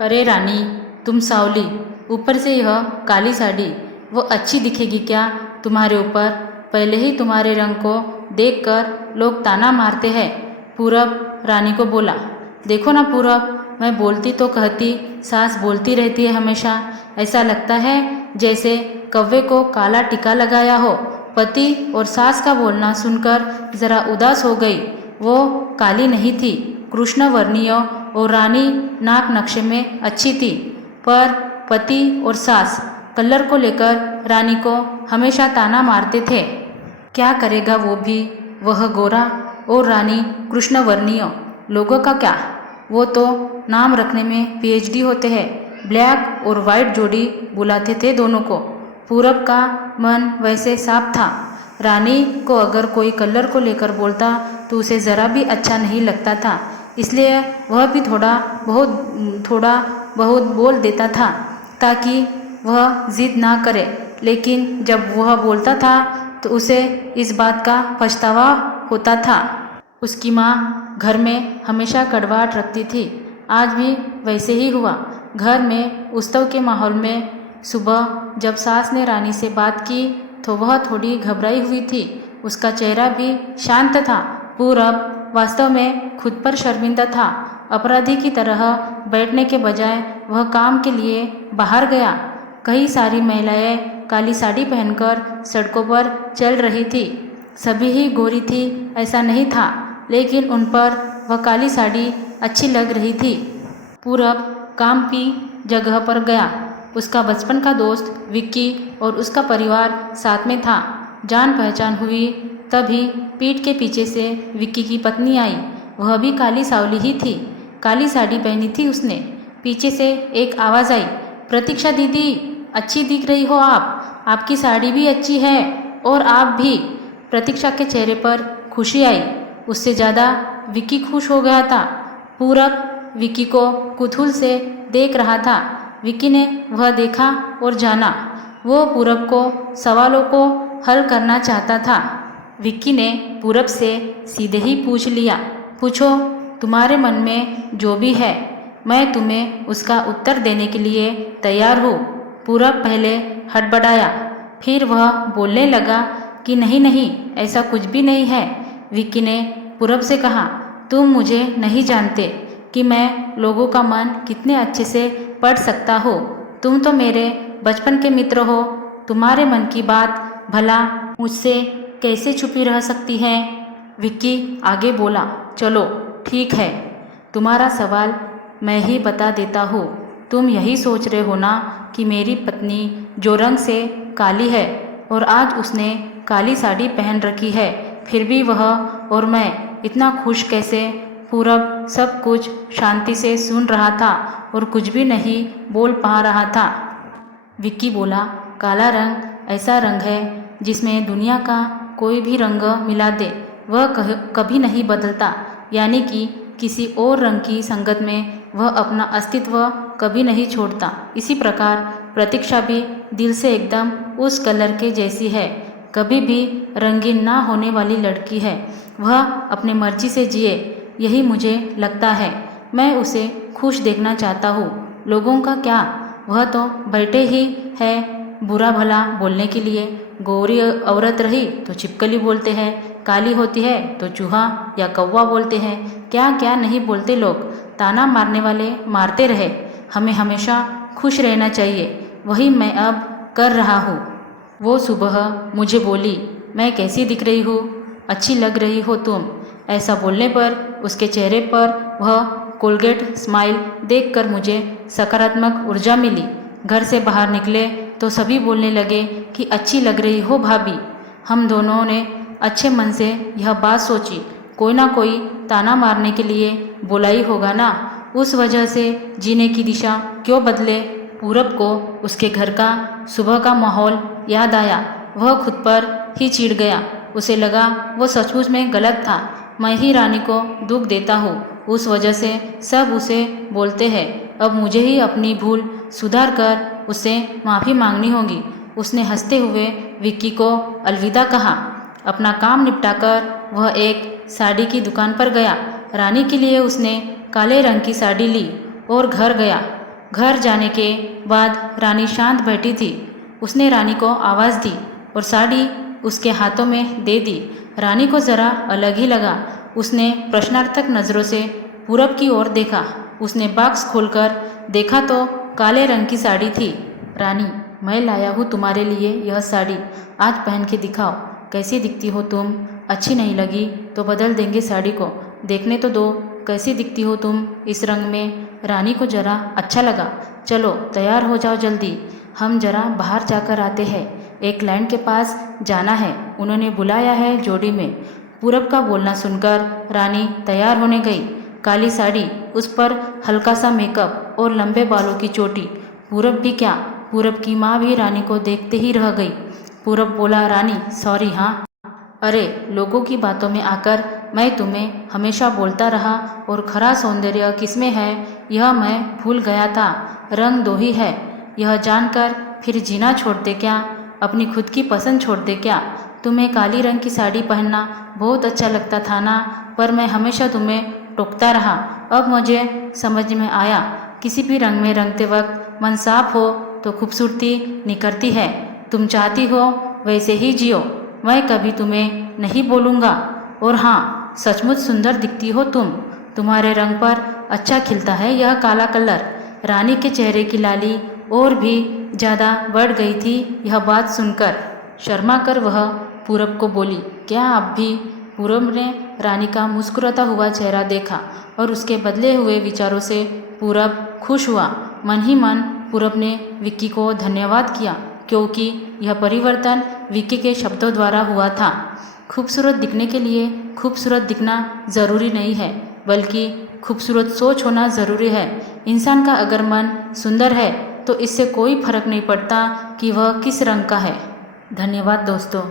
अरे रानी, तुम सावली, ऊपर से यह काली साड़ी, वो अच्छी दिखेगी क्या तुम्हारे ऊपर? पहले ही तुम्हारे रंग को देखकर लोग ताना मारते हैं। पूरब रानी को बोला। देखो ना पूरब, मैं बोलती तो कहती, सास बोलती रहती है हमेशा। ऐसा लगता है जैसे कौवे को काला टीका लगाया हो। पति और सास का बोलना सुनकर जरा उदास हो गई। वो काली नहीं थी, कृष्णवर्णीय और रानी नाक नक्शे में अच्छी थी, पर पति और सास कलर को लेकर रानी को हमेशा ताना मारते थे। क्या करेगा वो भी, वह गोरा और रानी कृष्णवर्णीय। लोगों का क्या, वो तो नाम रखने में पीएचडी होते हैं। ब्लैक और वाइट जोड़ी बुलाते थे दोनों को। पूरब का मन वैसे साफ था। रानी को अगर कोई कलर को लेकर बोलता तो उसे ज़रा भी अच्छा नहीं लगता था, इसलिए वह भी थोड़ा बहुत बोल देता था ताकि वह जिद ना करे। लेकिन जब वह बोलता था तो उसे इस बात का पछतावा होता था। उसकी माँ घर में हमेशा कड़वाहट रखती थी। आज भी वैसे ही हुआ। घर में उत्सव के माहौल में सुबह जब सास ने रानी से बात की तो वह थोड़ी घबराई हुई थी। उसका चेहरा भी शांत था। पूरब वास्तव में खुद पर शर्मिंदा था। अपराधी की तरह बैठने के बजाय वह काम के लिए बाहर गया। कई सारी महिलाएं काली साड़ी पहनकर सड़कों पर चल रही थी। सभी ही गोरी थी ऐसा नहीं था, लेकिन उन पर वह काली साड़ी अच्छी लग रही थी। पूरब काम की जगह पर गया। उसका बचपन का दोस्त विक्की और उसका परिवार साथ में था। जान पहचान हुई तभी पीठ के पीछे से विक्की की पत्नी आई। वह भी काली सावली ही थी। काली साड़ी पहनी थी उसने। पीछे से एक आवाज़ आई, प्रतीक्षा दीदी, अच्छी दिख रही हो आप, आपकी साड़ी भी अच्छी है और आप भी। प्रतीक्षा के चेहरे पर खुशी आई। उससे ज़्यादा विक्की खुश हो गया था। पूरब विक्की को कुतूहल से देख रहा था। विक्की ने वह देखा और जाना। वो पूरब को सवालों को हल करना चाहता था। विक्की ने पूरब से सीधे ही पूछ लिया, पूछो, तुम्हारे मन में जो भी है, मैं तुम्हें उसका उत्तर देने के लिए तैयार हूँ। पूरब पहले हड़बड़ाया, फिर वह बोलने लगा कि नहीं नहीं, ऐसा कुछ भी नहीं है। विक्की ने पूरब से कहा, तुम मुझे नहीं जानते कि मैं लोगों का मन कितने अच्छे से पढ़ सकता हो। तुम तो मेरे बचपन के मित्र हो। तुम्हारे मन की बात भला मुझसे कैसे छुपी रह सकती है? विक्की आगे बोला, चलो ठीक है, तुम्हारा सवाल मैं ही बता देता हूँ। तुम यही सोच रहे हो ना कि मेरी पत्नी जो रंग से काली है और आज उसने काली साड़ी पहन रखी है, फिर भी वह और मैं इतना खुश कैसे? पूरब सब कुछ शांति से सुन रहा था और कुछ भी नहीं बोल पा रहा था। विक्की बोला, काला रंग ऐसा रंग है जिसमें दुनिया का कोई भी रंग मिला दे वह कभी नहीं बदलता, यानी कि किसी और रंग की संगत में वह अपना अस्तित्व कभी नहीं छोड़ता। इसी प्रकार प्रतीक्षा भी दिल से एकदम उस कलर के जैसी है, कभी भी रंगीन ना होने वाली लड़की है। वह अपनी मर्जी से जिए, यही मुझे लगता है। मैं उसे खुश देखना चाहता हूँ। लोगों का क्या, वह तो बैठे ही है बुरा भला बोलने के लिए। गोरी औरत रही तो छिपकली बोलते हैं, काली होती है तो चूहा या कौवा बोलते हैं। क्या क्या नहीं बोलते लोग। ताना मारने वाले मारते रहे, हमें हमेशा खुश रहना चाहिए। वही मैं अब कर रहा हूँ। वो सुबह मुझे बोली, मैं कैसी दिख रही हूँ? अच्छी लग रही हो तुम। ऐसा बोलने पर उसके चेहरे पर वह कोलगेट स्माइल देखकर मुझे सकारात्मक ऊर्जा मिली। घर से बाहर निकले तो सभी बोलने लगे कि अच्छी लग रही हो भाभी। हम दोनों ने अच्छे मन से यह बात सोची, कोई ना कोई ताना मारने के लिए बोला ही होगा ना, उस वजह से जीने की दिशा क्यों बदले। पूरब को उसके घर का सुबह का माहौल याद आया। वह खुद पर ही चिढ़ गया। उसे लगा वो सचमुच में गलत था। मैं ही रानी को दुख देता हूँ, उस वजह से सब उसे बोलते हैं। अब मुझे ही अपनी भूल सुधार कर उससे माफ़ी मांगनी होगी। उसने हंसते हुए विक्की को अलविदा कहा। अपना काम निपटाकर वह एक साड़ी की दुकान पर गया। रानी के लिए उसने काले रंग की साड़ी ली और घर गया। घर जाने के बाद रानी शांत बैठी थी। उसने रानी को आवाज़ दी और साड़ी उसके हाथों में दे दी। रानी को ज़रा अलग ही लगा। उसने प्रश्नार्थक नज़रों से पूरब की ओर देखा। उसने बॉक्स खोलकर देखा तो काले रंग की साड़ी थी। रानी, मैं लाया हूँ तुम्हारे लिए यह साड़ी, आज पहन के दिखाओ, कैसी दिखती हो तुम? अच्छी नहीं लगी तो बदल देंगे साड़ी को, देखने तो दो कैसी दिखती हो तुम इस रंग में। रानी को जरा अच्छा लगा। चलो तैयार हो जाओ जल्दी, हम जरा बाहर जाकर आते हैं, एक क्लाइंट के पास जाना है, उन्होंने बुलाया है जोड़ी में। पूरब का बोलना सुनकर रानी तैयार होने गई। काली साड़ी, उस पर हल्का सा मेकअप और लंबे बालों की चोटी। पूरब भी क्या, पूरब की माँ भी रानी को देखते ही रह गई। पूरब बोला, रानी सॉरी। हाँ, अरे लोगों की बातों में आकर मैं तुम्हें हमेशा बोलता रहा और खरा सौंदर्य किसमें है यह मैं भूल गया था। रंग दो ही है, यह जानकर फिर जीना छोड़ते क्या, अपनी खुद की पसंद छोड़ते क्या। तुम्हें काली रंग की साड़ी पहनना बहुत अच्छा लगता था ना, पर मैं हमेशा तुम्हें टोकता रहा। अब मुझे समझ में आया, किसी भी रंग में रंगते वक्त मन साफ हो तो खूबसूरती निखरती है। तुम चाहती हो वैसे ही जियो, मैं कभी तुम्हें नहीं बोलूँगा। और हाँ, सचमुच सुंदर दिखती हो तुम, तुम्हारे रंग पर अच्छा खिलता है यह काला कलर। रानी के चेहरे की लाली और भी ज़्यादा बढ़ गई थी यह बात सुनकर। शर्मा कर वह पूरब को बोली, क्या आप भी? पूरब ने रानी का मुस्कुराता हुआ चेहरा देखा और उसके बदले हुए विचारों से पूरब खुश हुआ। मन ही मन पूरब ने विक्की को धन्यवाद किया, क्योंकि यह परिवर्तन विक्की के शब्दों द्वारा हुआ था। खूबसूरत दिखने के लिए खूबसूरत दिखना ज़रूरी नहीं है, बल्कि खूबसूरत सोच होना ज़रूरी है। इंसान का अगर मन सुंदर है तो इससे कोई फर्क नहीं पड़ता कि वह किस रंग का है। धन्यवाद दोस्तों।